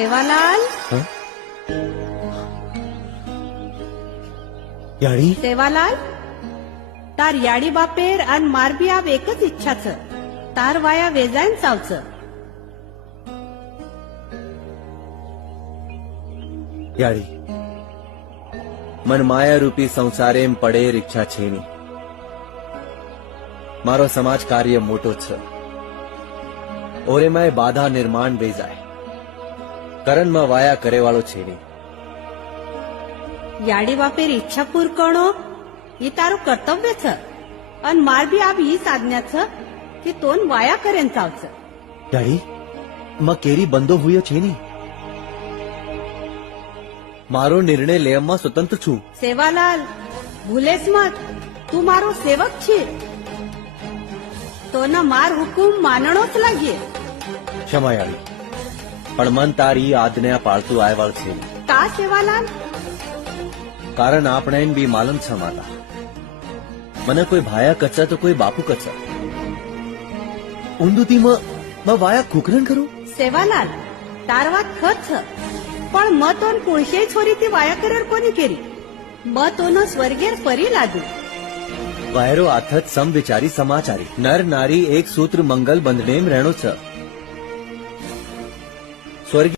सेवालाल याडी सेवालाल तार याडी बापेर अन मारबी आप एकच इच्छाच तार वाया वेजायन चावच याडी मन माया रूपी संसारेम પડેર ઈચ્છા છે ની મારો સમાજ કાર્ય મોટો છે ઓરેમાં બાધા નિર્માણ વેજાય કરણમાં વાયા કરેવાળો છે ની याडी बापेर इच्छा पूर करणो ही तारू कर्तव्य छ अन मारबी आप हीच आज्ञा छ की तोन वाया करेन चावच याडी માં કેરી બંધો હુયો છે ની મારો નિર્ણય લેવામાં સ્વતંત્ર છું सेवालाल भूलेस मत तू मारो सेवक छे तो न मार हुकुम मानणो ज लागे ક્ષમા યાડી પણ મન તારી આજ્ઞા પાળતું આયવાળ છે का सेवालाल કારણ આપણે બી માલમ છે માતા મને કોઈ ભાયા કચ્ચા તો કોઈ બાપુ કચ્ચા ઊંધુતીમાં વાયા કુકરણ કરું सेवालाल तार વાત ખર छ પણ મતોન કુળશે છોરીથી વાયા કરેર કોની કેરી મતોનો સ્વર્ગેર ફરી લાદુ વાયરો આથત સમ વિચારી સમાચારી નર નારી એક સૂત્ર મંગલ બંધનેમ રહેણો છે સ્વર્ગ